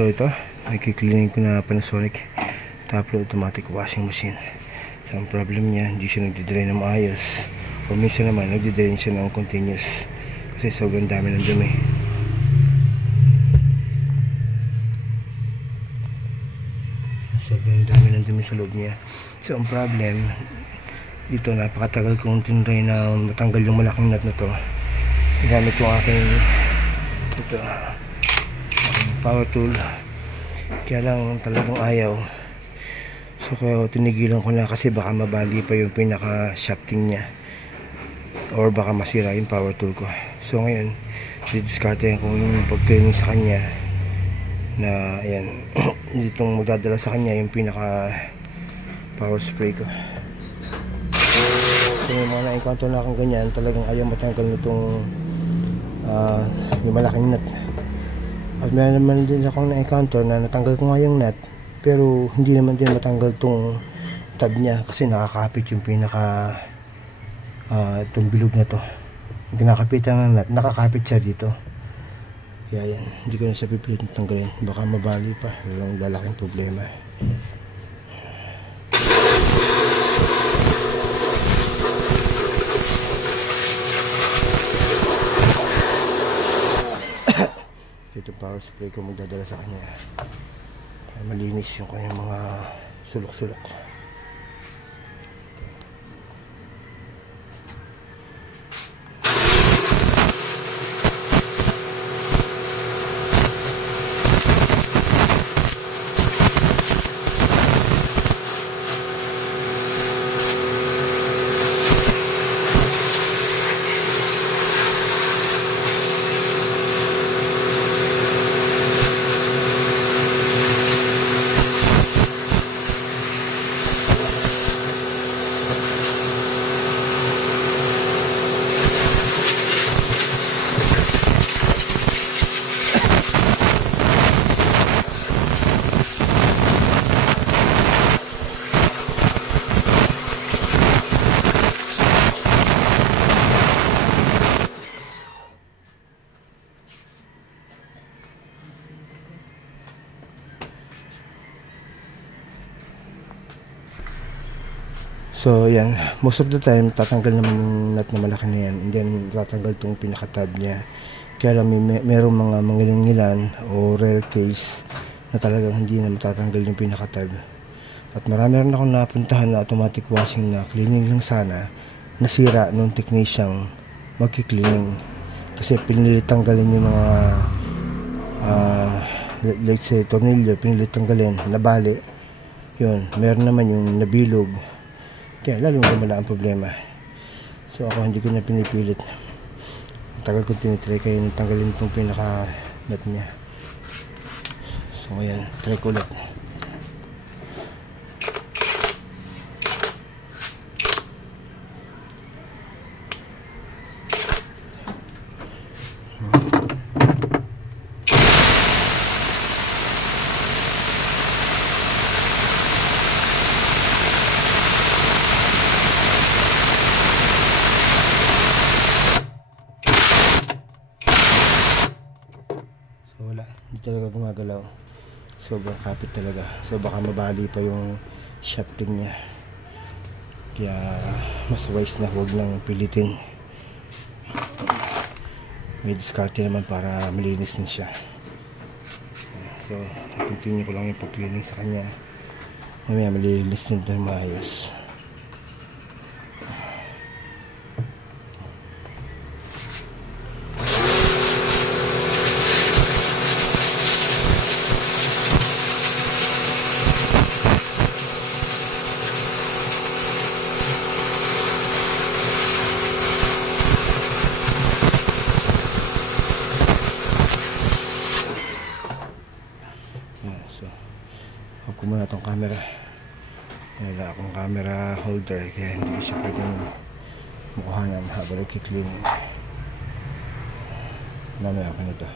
So ito, ay kiklinin ko na Panasonic top load automatic washing machine. So ang problem niya, hindi siya nagdi-drain na maayos, o minsan naman nagdi-drain siya ng continuous kasi sobrang dami ng dumi. Sobrang dami ng dumi sa loob niya. So ang problem dito, napakatagal kong tinry na matanggal yung malaking nut na to. Gamit ko aking ito, power tool, kaya lang talagang ayaw. So kaya tinigilan ko na kasi baka mabali pa yung pinaka shafting nya or baka masira yung power tool ko. So ngayon didiscarte ko yung pag-cleaning sa kanya na ayan ditong magdadala sa kanya yung pinaka power spray ko. So yung mga na-encounter na akong ganyan, talagang ayaw matanggal nitong yung malaking nut. At meron naman din akong na-encounter na natanggal ko nga yung nut, pero hindi naman din matanggal tong tab nya kasi nakakapit yung pinaka itong bilog na to. Kinakapitan ng nut, nakakapit siya dito. Kaya yan, hindi ko na siya pipilit tanggalin, baka mabali pa, walang lalaking problema. Ito power spray ko magdadala sa kanya para malinis yung kanyang mga sulok-sulok. So yan, most of the time tatanggal naman yung nut na malaki na yan, and then tatanggal tong pinaka-tab nya. Kaya lang merong mga mangilan-ngilan o rare case na talagang hindi na matatanggal yung pinaka-tab. At marami rin akong napuntahan na automatic washing na cleaning lang sana, nasira nung technician magki-cleaning kasi pinilit tanggalin yung mga let's say tornilyo, pinilit tanggalin, nabali yun. Meron naman yung nabilog, kaya lalo naman ang problema. So ako hindi ko na pinipilit. Ang tagal ko tinitry kaya tanggalin itong pinaka nut nya. So ayan, try ko ulit. Wala, hindi talaga gumagalaw, sobrang kapit talaga. So baka mabali pa yung shafting nya, kaya mas wise na huwag nang pilitin. May diskarte naman para malinis din siya. So continue ko lang yung pag-cleaning sa kanya, mamaya malilinis din ito maayos. So, huwag ko muna itong camera. Wala akong camera holder kaya hindi siya pwedeng mukuhanan habang nagki-clean. Mamaya ako nito.